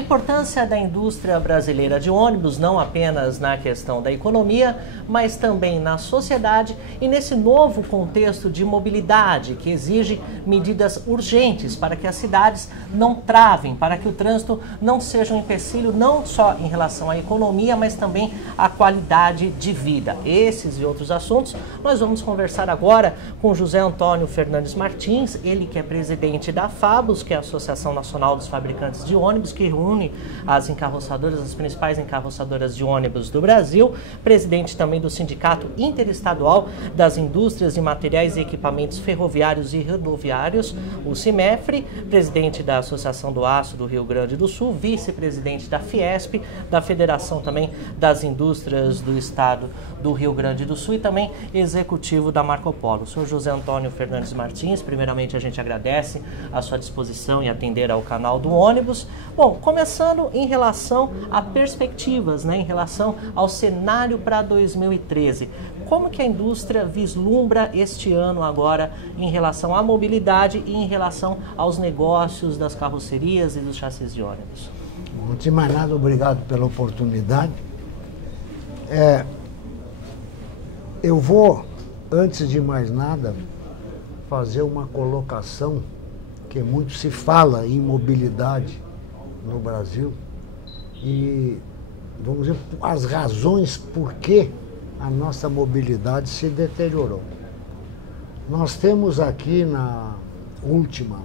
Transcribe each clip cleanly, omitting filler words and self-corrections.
importância da indústria brasileira de ônibus, não apenas na questão da economia, mas também na sociedade e nesse novo contexto de mobilidade que exige medidas urgentes para que as cidades não travem, para que o trânsito não seja um empecilho não só em relação à economia, mas também à qualidade de vida. Esses e outros assuntos nós vamos conversar agora com José Antônio Fernandes Martins, ele que é presidente da FABUS, que é a Associação Nacional dos Fabricantes de Ônibus, que reúne as encarroçadoras, as principais encarroçadoras de ônibus do Brasil, presidente também do Sindicato Interestadual das Indústrias de Materiais e Equipamentos Ferroviários e Rodoviários, o CIMEFRE, presidente da Associação do Aço do Rio Grande do Sul, vice-presidente da Fiesp, da Federação também das Indústrias do Estado do Rio Grande do Sul e também executivo da Marco Polo. O senhor José Antônio Fernandes Martins, primeiramente a gente agradece a sua disposição em atender ao canal do ônibus. Bom, começando em relação a perspectivas, né, em relação ao cenário para 2013. Como que a indústria vislumbra este ano agora em relação à mobilidade e em relação aos negócios das carrocerias e dos chassis de ônibus? Antes de mais nada, obrigado pela oportunidade. Eu vou, antes de mais nada, fazer uma colocação que muito se fala em mobilidade no Brasil e, vamos dizer, as razões por que a nossa mobilidade se deteriorou. Nós temos aqui na última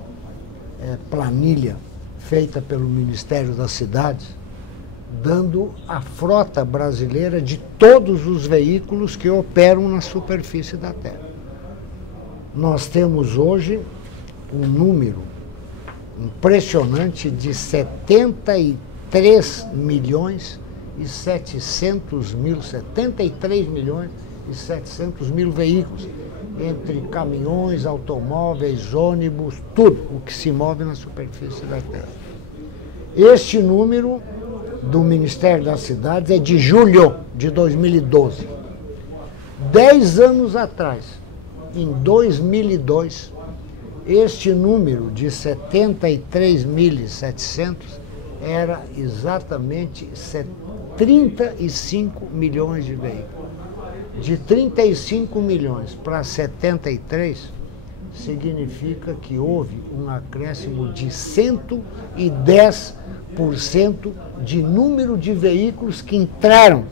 planilha feita pelo Ministério das Cidades, dando a frota brasileira de todos os veículos que operam na superfície da Terra. Nós temos hoje um número impressionante de 73 milhões e 700 mil, 73 milhões e 700 mil veículos, entre caminhões, automóveis, ônibus, tudo o que se move na superfície da Terra. Este número do Ministério das Cidades é de julho de 2012. 10 anos atrás, em 2002, este número de 73.700 era exatamente 35 milhões de veículos. De 35 milhões para 73, significa que houve um acréscimo de 110% de número de veículos que entraram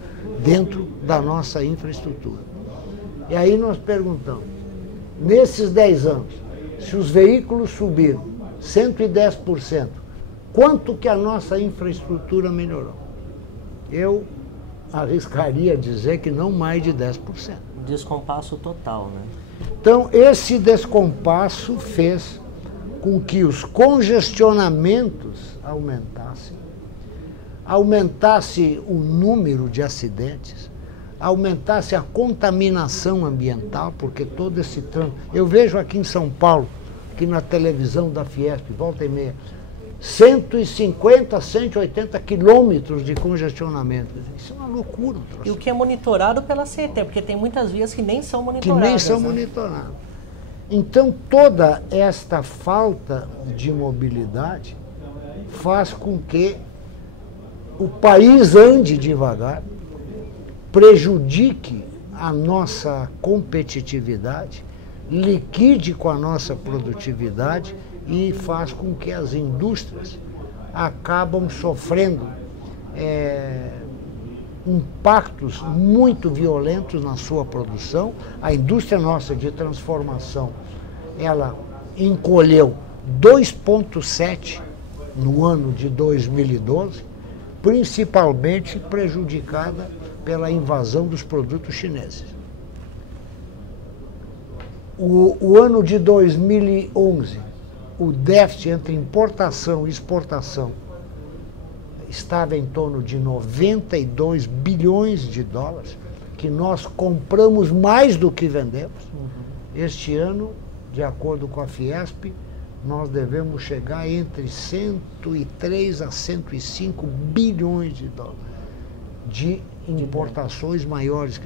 dentro da nossa infraestrutura. E aí nós perguntamos, nesses 10 anos, se os veículos subiram 110%, quanto que a nossa infraestrutura melhorou? Eu arriscaria dizer que não mais de 10%. Descompasso total, né? Então, esse descompasso fez com que os congestionamentos aumentasse o número de acidentes, aumentasse a contaminação ambiental, porque todo esse trânsito... Eu vejo aqui em São Paulo, aqui na televisão da Fiesp, volta e meia, 150, 180 quilômetros de congestionamento. Isso é uma loucura. E o que é monitorado pela CET, porque tem muitas vias que nem são monitoradas. Que nem são monitoradas. Então, toda esta falta de mobilidade faz com que o país ande devagar, prejudique a nossa competitividade, liquide com a nossa produtividade e faz com que as indústrias acabam sofrendo impactos muito violentos na sua produção. A indústria nossa de transformação, ela encolheu 2,7% no ano de 2012, principalmente prejudicada pela invasão dos produtos chineses. O ano de 2011, o déficit entre importação e exportação estava em torno de 92 bilhões de dólares, que nós compramos mais do que vendemos. Este ano, de acordo com a Fiesp, nós devemos chegar entre 103 a 105 bilhões de dólares de importações maiores.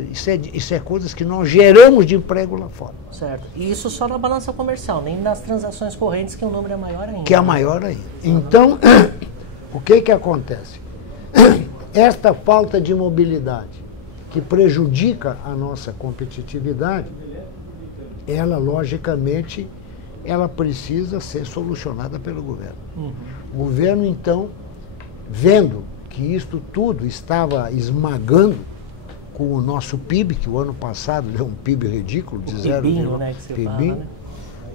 Isso é coisas que nós geramos de emprego lá fora. Certo. E isso só na balança comercial, nem nas transações correntes, que o número é maior ainda. Que é maior ainda. Então, O que acontece? Esta falta de mobilidade que prejudica a nossa competitividade, ela, logicamente, ela precisa ser solucionada pelo governo. O governo, então, vendo que isto tudo estava esmagando com o nosso PIB, que o ano passado deu um PIB ridículo, de 0,1%. Né, né?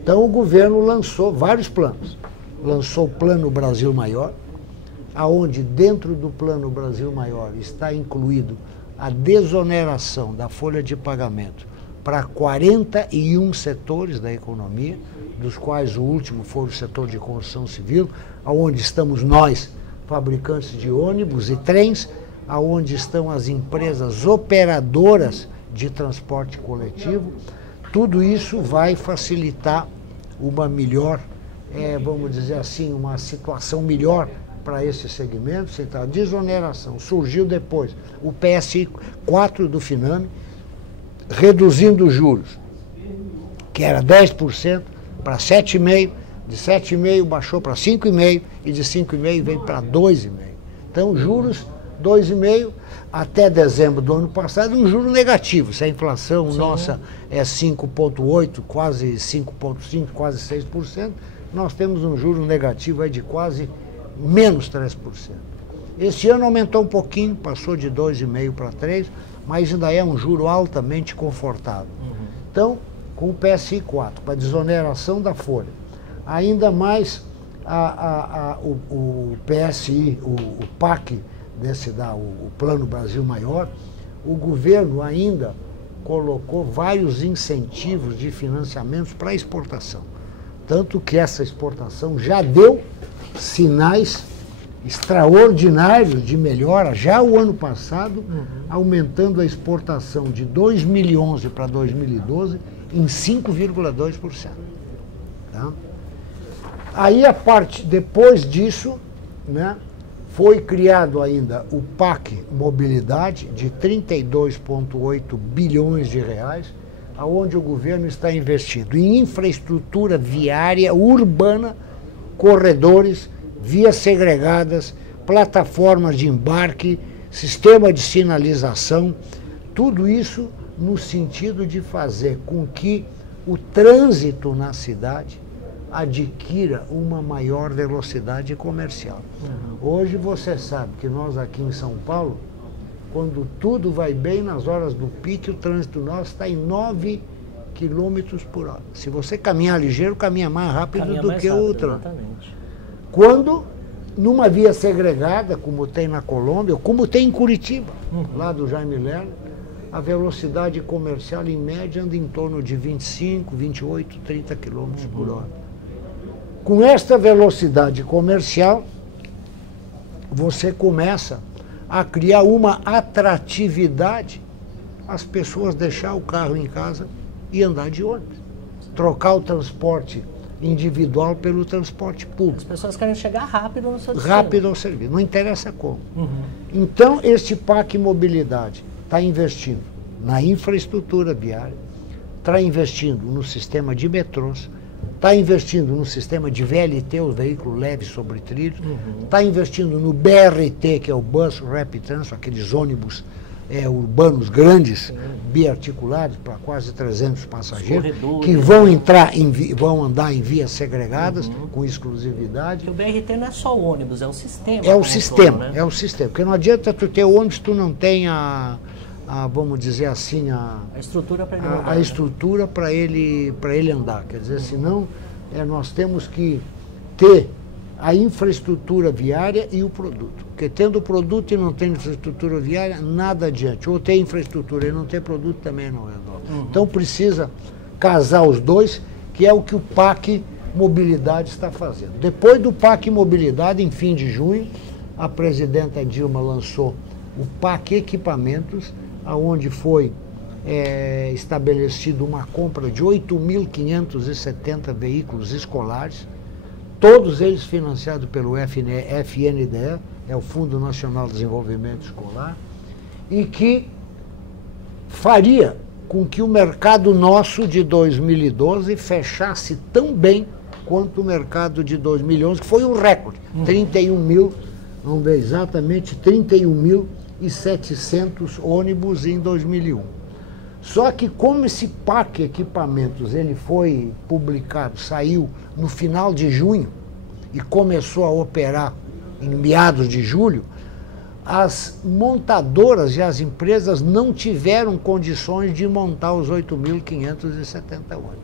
Então o governo lançou vários planos. Lançou o Plano Brasil Maior, aonde dentro do Plano Brasil Maior está incluído a desoneração da folha de pagamento para 41 setores da economia, dos quais o último foi o setor de construção civil, aonde estamos nós, fabricantes de ônibus e trens, aonde estão as empresas operadoras de transporte coletivo. Tudo isso vai facilitar uma melhor, vamos dizer assim, uma situação melhor para esse segmento. A desoneração surgiu depois, o PSI 4 do FINAME, reduzindo os juros, que era 10% para 7,5%, de 7,5% baixou para 5,5% e de 5,5% veio para 2,5%. Então, juros 2,5%, até dezembro do ano passado, um juro negativo. Se a inflação nossa é 5,8%, quase 5,5%, quase 6%, nós temos um juro negativo aí de quase menos 3%. Esse ano aumentou um pouquinho, passou de 2,5% para 3%, mas ainda é um juro altamente confortável. Então, com o PSI 4, com a desoneração da folha, ainda mais o PSI, o PAC, o Plano Brasil Maior, o governo ainda colocou vários incentivos de financiamentos para a exportação. Tanto que essa exportação já deu sinais extraordinários de melhora, já o ano passado, aumentando a exportação de 2011 para 2012 em 5,2%. Tá? Aí depois disso, né, foi criado ainda o PAC Mobilidade de 32,8 bilhões de reais, aonde o governo está investindo em infraestrutura viária urbana, corredores, vias segregadas, plataformas de embarque, sistema de sinalização, tudo isso no sentido de fazer com que o trânsito na cidade adquira uma maior velocidade comercial. Hoje você sabe que nós aqui em São Paulo, quando tudo vai bem, nas horas do pique, o trânsito nosso está em 9 km por hora. Se você caminhar ligeiro, caminha mais rápido do que o trânsito. Quando, numa via segregada, como tem na Colômbia, ou como tem em Curitiba, lá do Jaime Lerner, a velocidade comercial, em média, anda em torno de 25, 28, 30 km por hora. Com esta velocidade comercial, você começa a criar uma atratividade, as pessoas deixar o carro em casa e andar de ônibus. Trocar o transporte individual pelo transporte público. As pessoas querem chegar rápido no seu destino. Rápido ao serviço, não interessa como. Então, este PAC Mobilidade está investindo na infraestrutura viária, está investindo no sistema de metrôs, está investindo no sistema de VLT, o veículo leve sobre trilhos, está investindo no BRT, que é o Bus Rapid Transit, aqueles ônibus urbanos grandes, biarticulados, para quase 300 passageiros, que vão andar em vias segregadas, com exclusividade. Porque o BRT não é só o ônibus, é o sistema. É o sistema, né? É o sistema. Porque não adianta tu ter o ônibus, tu não tem vamos dizer assim, a estrutura para ele andar. A estrutura para ele andar. Quer dizer, senão nós temos que ter a infraestrutura viária e o produto. Porque tendo o produto e não tendo infraestrutura viária, nada adiante. Ou tem infraestrutura e não tem produto, também não resolve. Então precisa casar os dois, que é o que o PAC Mobilidade está fazendo. Depois do PAC Mobilidade, em fim de junho, a presidenta Dilma lançou o PAC Equipamentos, aonde foi estabelecido uma compra de 8.570 veículos escolares, todos eles financiados pelo FNDE, é o Fundo Nacional de Desenvolvimento Escolar, e que faria com que o mercado nosso de 2012 fechasse tão bem quanto o mercado de 2011, que foi um recorde, 31 mil vamos ver, exatamente 31.700 ônibus em 2001. Só que como esse PAC Equipamentos ele foi publicado, saiu no final de junho e começou a operar em meados de julho, as montadoras e as empresas não tiveram condições de montar os 8.570 ônibus.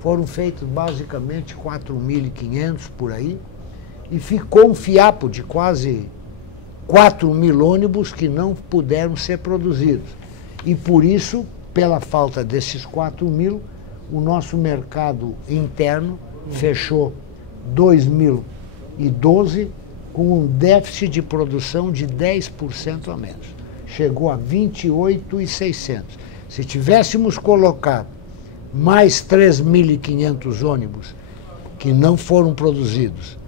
Foram feitos basicamente 4.500 por aí, e ficou um fiapo de quase 4.000 ônibus que não puderam ser produzidos. E por isso, pela falta desses 4.000, o nosso mercado interno fechou 2012 com um déficit de produção de 10% a menos. Chegou a 28.600. Se tivéssemos colocado mais 3.500 ônibus que não foram produzidos,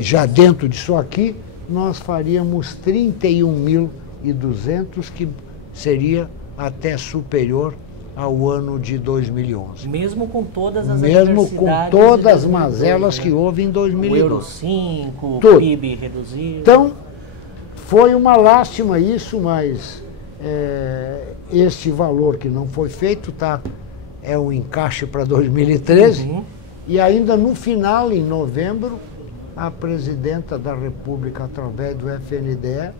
já dentro disso aqui, nós faríamos 31.200, que seria até superior ao ano de 2011. Mesmo com todas as Mesmo com todas as mazelas que houve em 2012. O Euro 5, tudo. O PIB reduzido. Então, foi uma lástima isso, mas este valor que não foi feito é um encaixe para 2013. Uhum. E ainda no final, em novembro, a presidenta da República, através do FNDE,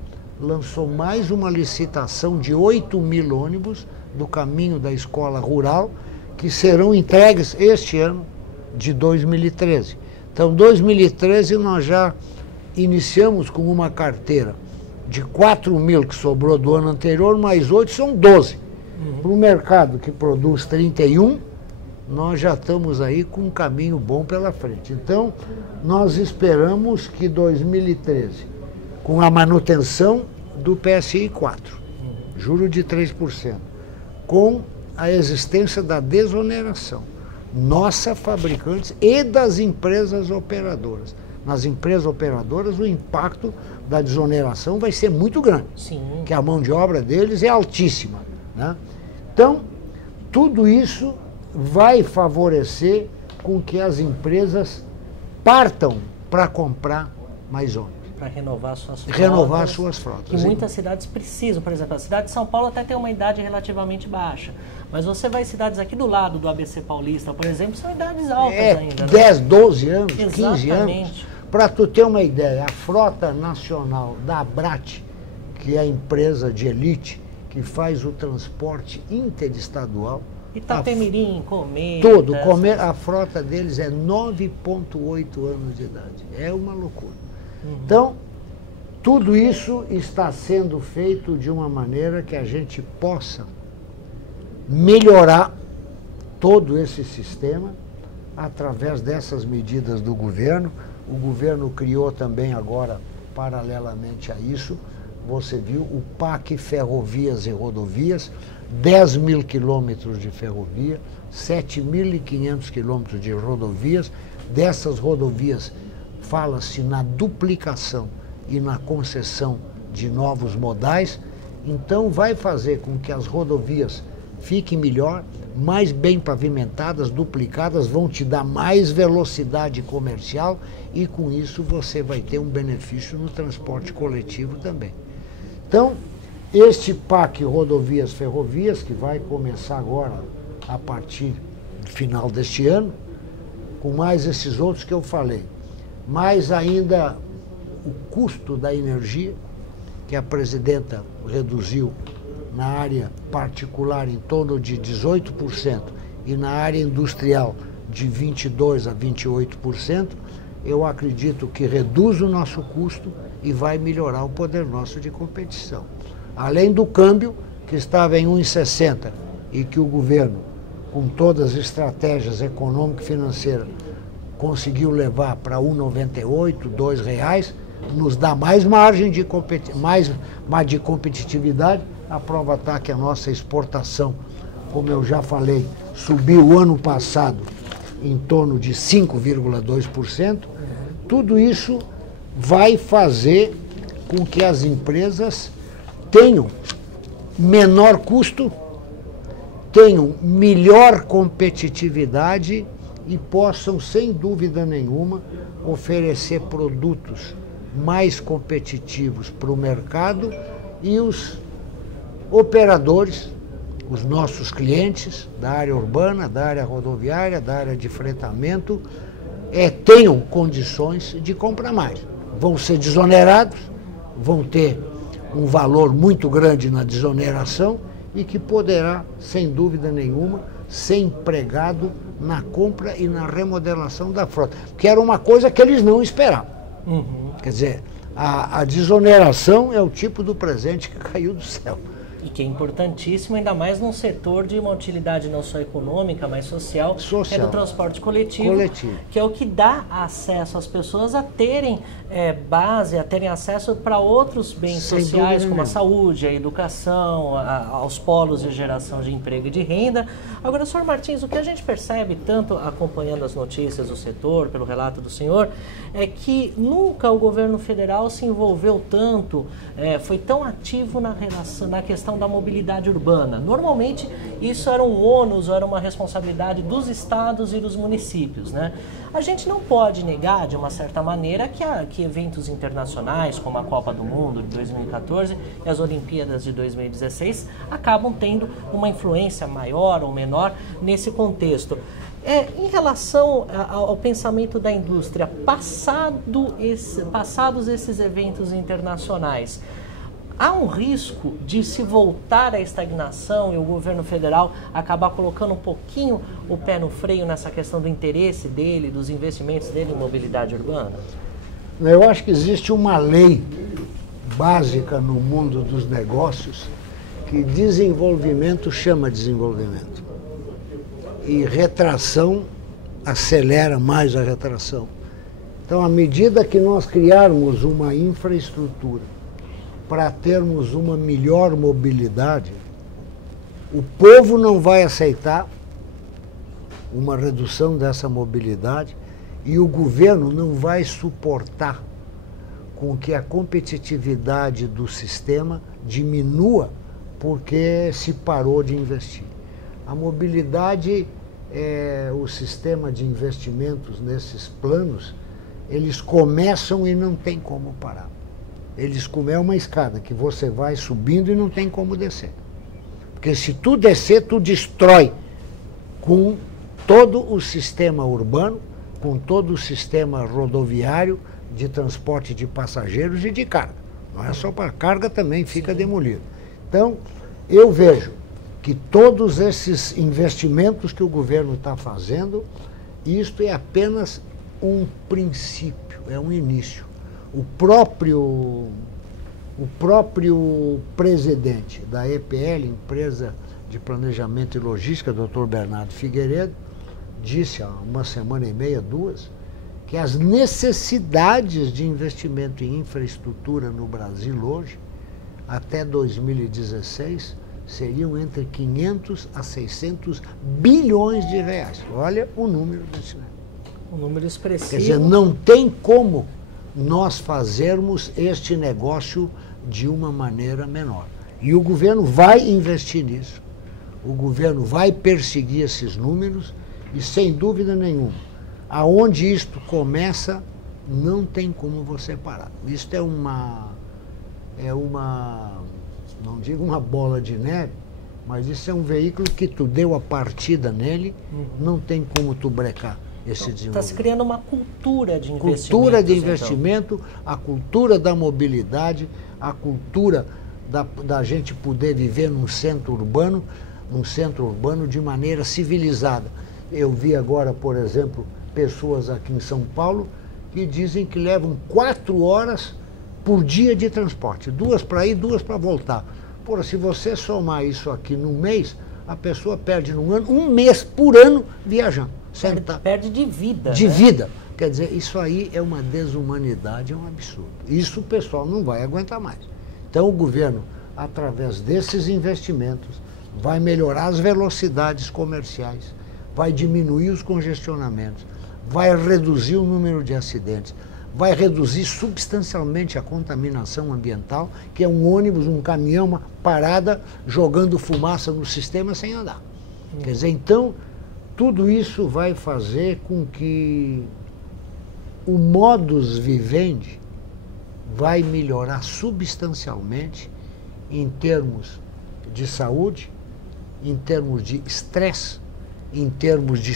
lançou mais uma licitação de 8.000 ônibus do caminho da escola rural, que serão entregues este ano de 2013. Então, 2013 nós já iniciamos com uma carteira de 4.000 que sobrou do ano anterior, mais 8 são 12. Para o mercado que produz 31, nós já estamos aí com um caminho bom pela frente. Então, nós esperamos que 2013, com a manutenção do PSI 4, juro de 3%, com a existência da desoneração, nossa fabricantes e das empresas operadoras. Nas empresas operadoras, o impacto da desoneração vai ser muito grande, sim, que a mão de obra deles é altíssima, né? Então, tudo isso vai favorecer com que as empresas partam para comprar mais ônibus. Para renovar suas frotas. Renovar suas frotas. Que muitas cidades precisam. Por exemplo, a cidade de São Paulo até tem uma idade relativamente baixa. Mas você vai em cidades aqui do lado do ABC Paulista, por exemplo, são idades altas ainda. 10, 12 anos, Exatamente. 15 anos. Para tu ter uma ideia, a frota nacional da Abrat, que é a empresa de elite que faz o transporte interestadual, Itapemirim, Cometa... Tudo, a frota deles é 9,8 anos de idade. É uma loucura. Uhum. Então, tudo isso está sendo feito de uma maneira que a gente possa melhorar todo esse sistema através dessas medidas do governo. O governo criou também agora, paralelamente a isso, você viu o PAC Ferrovias e Rodovias, 10.000 quilômetros de ferrovia, 7.500 quilômetros de rodovias. Dessas rodovias fala-se na duplicação e na concessão de novos modais. Então vai fazer com que as rodovias fiquem melhor, mais bem pavimentadas, duplicadas, vão te dar mais velocidade comercial e com isso você vai ter um benefício no transporte coletivo também. Então, este PAC Rodovias Ferrovias, que vai começar agora a partir do final deste ano, com mais esses outros que eu falei, mais ainda o custo da energia, que a presidenta reduziu na área particular em torno de 18% e na área industrial de 22% a 28%, eu acredito que reduz o nosso custo e vai melhorar o poder nosso de competição. Além do câmbio, que estava em 1,60 e que o governo, com todas as estratégias econômicas e financeiras, conseguiu levar para 1,98, R$2, nos dá mais margem de competitividade. A prova está que a nossa exportação, como eu já falei, subiu o ano passado em torno de 5,2%. Tudo isso vai fazer com que as empresas tenham menor custo, tenham melhor competitividade e possam, sem dúvida nenhuma, oferecer produtos mais competitivos para o mercado e os operadores, os nossos clientes da área urbana, da área rodoviária, da área de fretamento, tenham condições de comprar mais. Vão ser desonerados, vão ter um valor muito grande na desoneração e que poderá, sem dúvida nenhuma, ser empregado na compra e na remodelação da frota, que era uma coisa que eles não esperavam. Quer dizer, a desoneração é o tipo do presente que caiu do céu. E que é importantíssimo, ainda mais num setor de uma utilidade não só econômica, mas social. É do transporte coletivo, que é o que dá acesso às pessoas a terem base, a terem acesso para outros bens sociais, como a saúde, a educação, aos polos de geração de emprego e de renda. Agora, senhor Martins, o que a gente percebe, tanto acompanhando as notícias do setor, pelo relato do senhor, é que nunca o governo federal se envolveu tanto, foi tão ativo na questão da mobilidade urbana. Normalmente, isso era um ônus, era uma responsabilidade dos estados e dos municípios, né? A gente não pode negar, de uma certa maneira, que eventos internacionais, como a Copa do Mundo de 2014 e as Olimpíadas de 2016, acabam tendo uma influência maior ou menor nesse contexto. Em relação ao pensamento da indústria, passados esses eventos internacionais, há um risco de se voltar à estagnação e o governo federal acabar colocando um pouquinho o pé no freio nessa questão do interesse dele, dos investimentos dele em mobilidade urbana? Eu acho que existe uma lei básica no mundo dos negócios que desenvolvimento chama desenvolvimento. E retração acelera mais a retração. Então, à medida que nós criarmos uma infraestrutura para termos uma melhor mobilidade, o povo não vai aceitar uma redução dessa mobilidade e o governo não vai suportar com que a competitividade do sistema diminua porque se parou de investir. A mobilidade, o sistema de investimentos nesses planos, eles começam e não tem como parar. É uma escada que você vai subindo e não tem como descer. Porque se tu descer, tu destrói com todo o sistema urbano, com todo o sistema rodoviário de transporte de passageiros e de carga. Não é só para carga, também fica demolido. Então, eu vejo que todos esses investimentos que o governo está fazendo, isto é apenas um princípio, é um início. O próprio presidente da EPL, Empresa de Planejamento e Logística, Dr. Bernardo Figueiredo, disse há uma semana e meia, duas, que as necessidades de investimento em infraestrutura no Brasil hoje, até 2016, seriam entre 500 a 600 bilhões de reais. Olha o número desse negócio. Um número expressivo. Quer dizer, não tem como nós fazermos este negócio de uma maneira menor. E o governo vai investir nisso. O governo vai perseguir esses números e, sem dúvida nenhuma, aonde isto começa, não tem como você parar. Isto é uma, não digo uma bola de neve, mas isso é um veículo que tu deu a partida nele, não tem como tu brecar esse desenvolvimento. Está se criando uma cultura de investimento. Cultura de investimento, então. A cultura da mobilidade, a cultura da gente poder viver num centro urbano de maneira civilizada. Eu vi agora, por exemplo, pessoas aqui em São Paulo que dizem que levam 4 horas por dia de transporte, 2 para ir, 2 para voltar. Pô, se você somar isso aqui num mês, a pessoa perde num ano, 1 mês por ano viajando. Perde de vida. De vida. Quer dizer, isso aí é uma desumanidade, é um absurdo. Isso o pessoal não vai aguentar mais. Então o governo, através desses investimentos, vai melhorar as velocidades comerciais, vai diminuir os congestionamentos, vai reduzir o número de acidentes, vai reduzir substancialmente a contaminação ambiental, que é um ônibus, um caminhão, uma parada jogando fumaça no sistema sem andar. Quer dizer, então, tudo isso vai fazer com que o modus vivendi vai melhorar substancialmente em termos de saúde, em termos de estresse, em termos de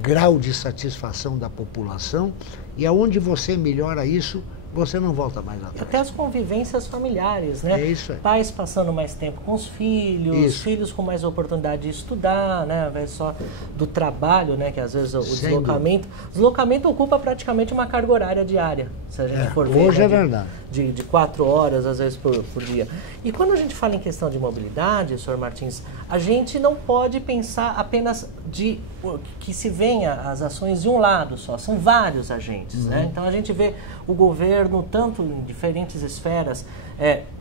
grau de satisfação da população, e aonde você melhora isso, você não volta mais atrás. Até as convivências familiares, né? É isso aí. Pais passando mais tempo com os filhos, Isso. filhos com mais oportunidade de estudar, né? Ao invés só do trabalho, né? Que às vezes o deslocamento ocupa praticamente uma carga horária diária, se a gente for ver. Hoje né? é verdade. De 4 horas, às vezes, por dia. E quando a gente fala em questão de mobilidade, senhor Martins, a gente não pode pensar apenas que se venha as ações de um lado só, são vários agentes. Né? Então a gente vê o governo, tanto em diferentes esferas,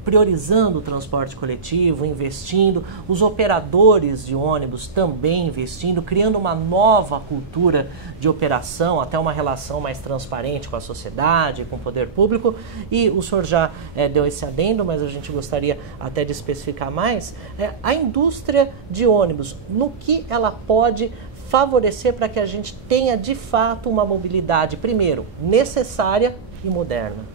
priorizando o transporte coletivo, investindo, os operadores de ônibus também investindo, criando uma nova cultura de operação, até uma relação mais transparente com a sociedade, com o poder público. E o senhor já deu esse adendo, mas a gente gostaria até de especificar mais. A indústria de ônibus, no que ela pode favorecer para que a gente tenha de fato uma mobilidade, primeiro, necessária e moderna?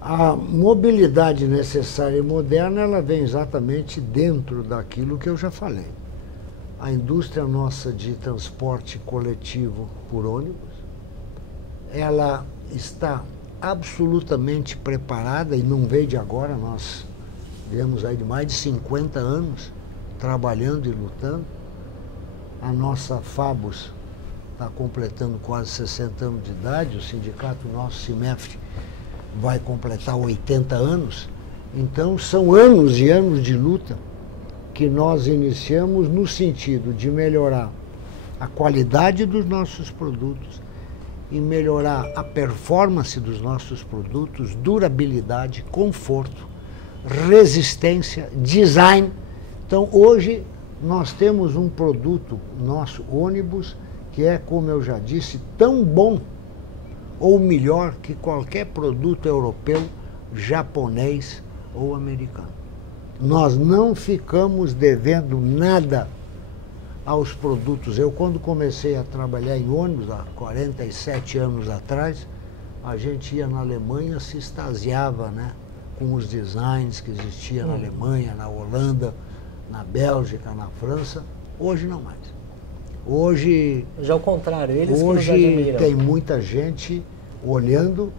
A mobilidade necessária e moderna, ela vem exatamente dentro daquilo que eu já falei. A indústria nossa de transporte coletivo por ônibus, ela está absolutamente preparada, e não veio de agora, nós viemos aí de mais de 50 anos trabalhando e lutando. A nossa Fabus está completando quase 60 anos de idade, o sindicato nosso, Cimefre, vai completar 80 anos. Então são anos e anos de luta que nós iniciamos no sentido de melhorar a qualidade dos nossos produtos e melhorar a performance dos nossos produtos, durabilidade, conforto, resistência, design. Então hoje nós temos um produto, nosso ônibus, que é, como eu já disse, tão bom ou melhor que qualquer produto europeu, japonês ou americano. Nós não ficamos devendo nada aos produtos. Eu, quando comecei a trabalhar em ônibus, há 47 anos atrás, a gente ia na Alemanha, se extasiava, né, com os designs que existiam na Alemanha, na Holanda, na Bélgica, na França. Hoje não mais. Hoje, já ao contrário, eles hoje que nos admiram. Tem muita gente olhando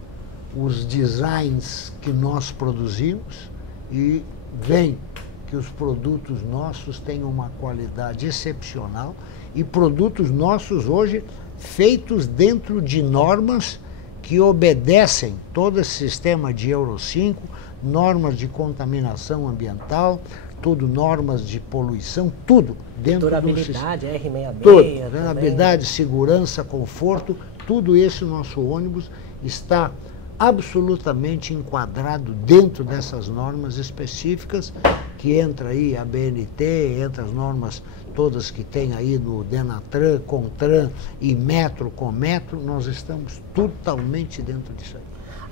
os designs que nós produzimos e vem que os produtos nossos têm uma qualidade excepcional, e produtos nossos hoje feitos dentro de normas que obedecem todo esse sistema de Euro 5, normas de contaminação ambiental, tudo, normas de poluição, tudo dentro durabilidade, do R66, tudo, durabilidade, segurança, conforto, tudo isso nosso ônibus está absolutamente enquadrado dentro dessas normas específicas, que entra aí a BNT, entra as normas todas que tem aí no Denatran, Contran e Metro, Cometro, nós estamos totalmente dentro disso aí.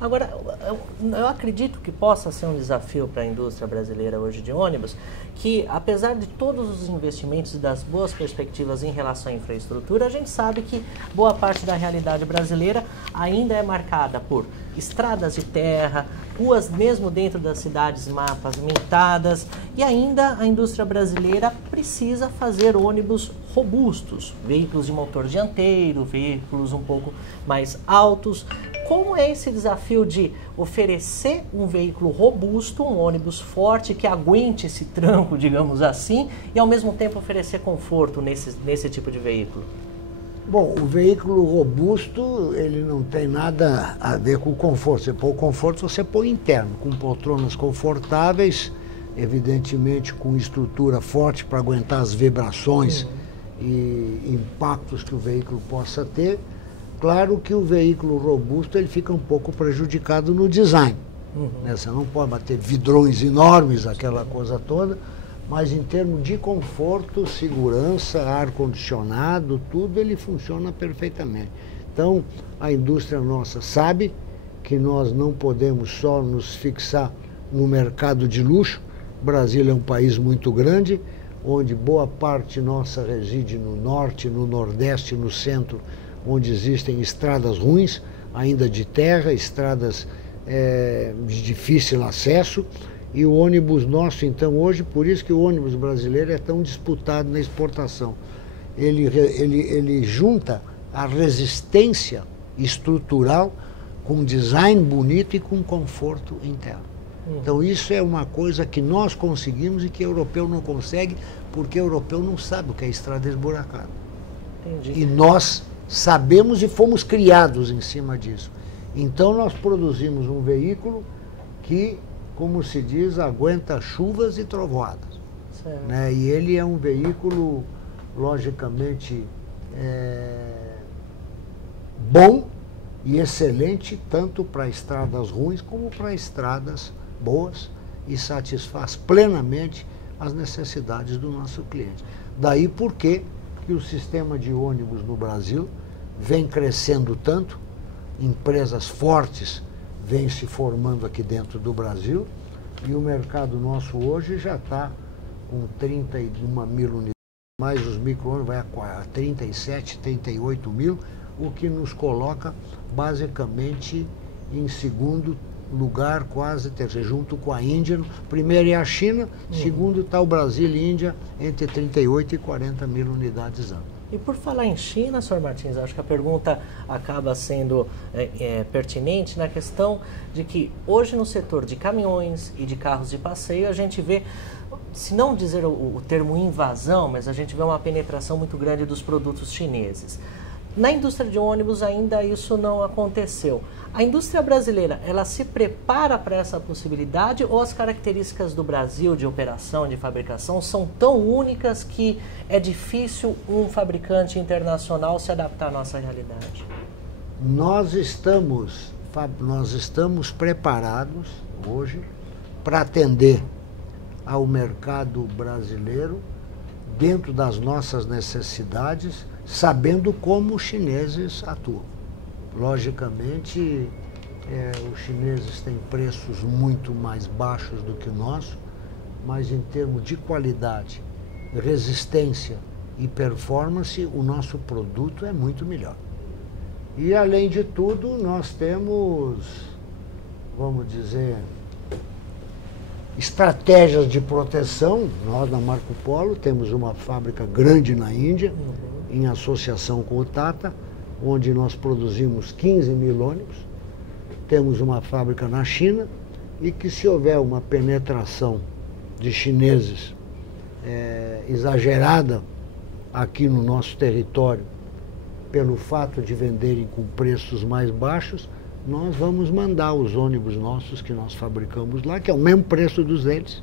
Agora, eu acredito que possa ser um desafio para a indústria brasileira hoje de ônibus, que apesar de todos os investimentos e das boas perspectivas em relação à infraestrutura, a gente sabe que boa parte da realidade brasileira ainda é marcada por estradas de terra, ruas mesmo dentro das cidades mal pavimentadas, e ainda a indústria brasileira precisa fazer ônibus robustos, veículos de motor dianteiro, veículos um pouco mais altos. Como é esse desafio de oferecer um veículo robusto, um ônibus forte, que aguente esse tranco, digamos assim, e ao mesmo tempo oferecer conforto nesse tipo de veículo? Bom, o veículo robusto, ele não tem nada a ver com o conforto. Você põe o conforto, você põe interno, com poltronas confortáveis, evidentemente com estrutura forte para aguentar as vibrações e impactos que o veículo possa ter. Claro que o veículo robusto, ele fica um pouco prejudicado no design. Né? Você não pode bater vidrões enormes, aquela coisa toda, mas em termos de conforto, segurança, ar-condicionado, tudo, ele funciona perfeitamente. Então, a indústria nossa sabe que nós não podemos só nos fixar no mercado de luxo. O Brasil é um país muito grande, onde boa parte nossa reside no norte, no nordeste, no centro, onde existem estradas ruins, ainda de terra, estradas de difícil acesso. E o ônibus nosso, então, hoje, por isso que o ônibus brasileiro é tão disputado na exportação. Ele junta a resistência estrutural com design bonito e com conforto interno. Então isso é uma coisa que nós conseguimos e que o europeu não consegue, porque o europeu não sabe o que é estrada esburacada. Entendi. E nós sabemos e fomos criados em cima disso. Então nós produzimos um veículo que, como se diz, aguenta chuvas e trovoadas. Né? E ele é um veículo, logicamente, bom e excelente, tanto para estradas ruins como para estradas boas, e satisfaz plenamente as necessidades do nosso cliente. Daí porque que o sistema de ônibus no Brasil vem crescendo tanto, empresas fortes vêm se formando aqui dentro do Brasil, e o mercado nosso hoje já está com 31 mil unidades, mais os micro-ônibus vai a 37, 38 mil, o que nos coloca basicamente em segundo lugar, quase terceiro, junto com a Índia. Primeiro é a China, segundo está o Brasil e Índia, entre 38 e 40 mil unidades ano. E por falar em China, Sr. Martins, acho que a pergunta acaba sendo pertinente na questão de que hoje no setor de caminhões e de carros de passeio a gente vê, se não dizer o termo invasão, mas a gente vê uma penetração muito grande dos produtos chineses. Na indústria de ônibus ainda isso não aconteceu. A indústria brasileira, ela se prepara para essa possibilidade ou as características do Brasil de operação, de fabricação, são tão únicas que é difícil um fabricante internacional se adaptar à nossa realidade? Nós estamos preparados hoje para atender ao mercado brasileiro dentro das nossas necessidades, sabendo como os chineses atuam. Logicamente, os chineses têm preços muito mais baixos do que o nosso, mas em termos de qualidade, resistência e performance, o nosso produto é muito melhor. E, além de tudo, nós temos, vamos dizer, estratégias de proteção. Nós, na Marco Polo, temos uma fábrica grande na Índia, em associação com o Tata, onde nós produzimos 15 mil ônibus. Temos uma fábrica na China e que, se houver uma penetração de chineses exagerada aqui no nosso território, pelo fato de venderem com preços mais baixos, nós vamos mandar os ônibus nossos que nós fabricamos lá, que é o mesmo preço dos deles,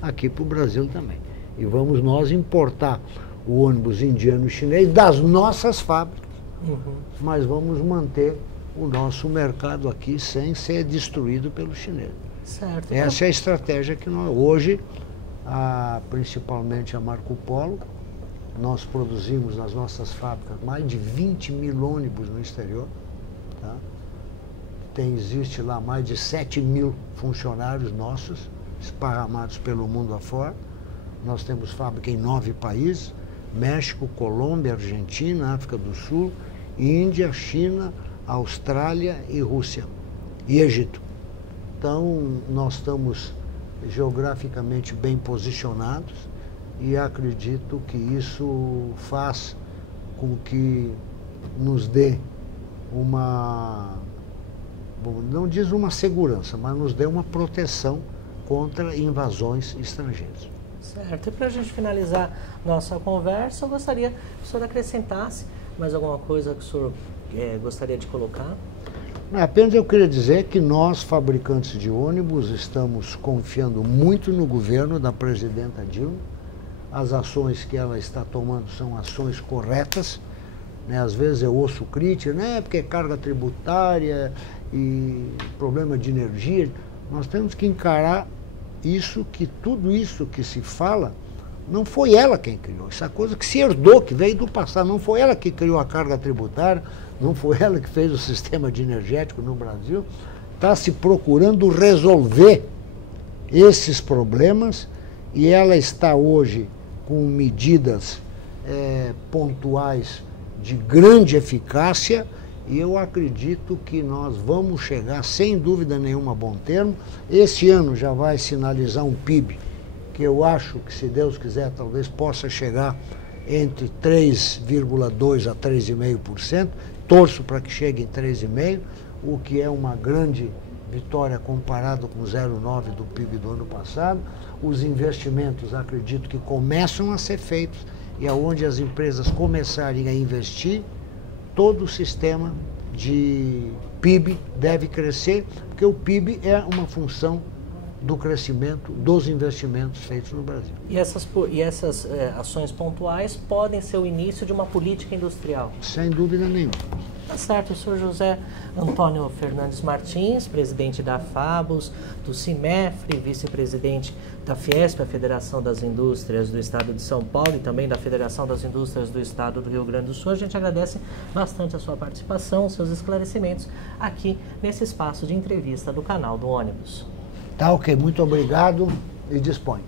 aqui para o Brasil também. E vamos nós importar o ônibus indiano e chinês das nossas fábricas, mas vamos manter o nosso mercado aqui sem ser destruído pelo chinês. Certo. Essa é a estratégia que nós, hoje, principalmente a Marco Polo, nós produzimos nas nossas fábricas mais de 20 mil ônibus no exterior. Tá? Existe lá mais de 7 mil funcionários nossos, esparramados pelo mundo afora. Nós temos fábrica em 9 países, México, Colômbia, Argentina, África do Sul, Índia, China, Austrália e Rússia e Egito. Então, nós estamos geograficamente bem posicionados e acredito que isso faz com que nos dê uma, não diz uma segurança, mas nos dê uma proteção contra invasões estrangeiras. Certo. E para a gente finalizar nossa conversa, eu gostaria que o senhor acrescentasse mais alguma coisa que o senhor gostaria de colocar. Apenas eu queria dizer que nós, fabricantes de ônibus, estamos confiando muito no governo da presidenta Dilma. As ações que ela está tomando são ações corretas. Né? Às vezes eu ouço crítica, né? Porque é carga tributária e problema de energia. Nós temos que encarar isso, que tudo isso que se fala, não foi ela quem criou. Essa coisa que se herdou, que veio do passado. Não foi ela que criou a carga tributária, não foi ela que fez o sistema de energético no Brasil. Está se procurando resolver esses problemas e ela está hoje com medidas pontuais de grande eficácia E eu acredito que nós vamos chegar, sem dúvida nenhuma, a bom termo. Esse ano já vai sinalizar um PIB que eu acho que, se Deus quiser, talvez possa chegar entre 3,2% a 3,5%. Torço para que chegue em 3,5%, o que é uma grande vitória comparado com 0,9% do PIB do ano passado. Os investimentos, acredito que começam a ser feitos, e aonde as empresas começarem a investir, todo o sistema de PIB deve crescer, porque o PIB é uma função do crescimento dos investimentos feitos no Brasil. E essas ações pontuais podem ser o início de uma política industrial? Sem dúvida nenhuma. Tá certo, o senhor José Antônio Fernandes Martins, presidente da FABUS, do CIMEFRE, vice-presidente da Fiesp, a Federação das Indústrias do Estado de São Paulo, e também da Federação das Indústrias do Estado do Rio Grande do Sul. A gente agradece bastante a sua participação, os seus esclarecimentos aqui nesse espaço de entrevista do canal do Ônibus. Tá ok, muito obrigado e dispõe.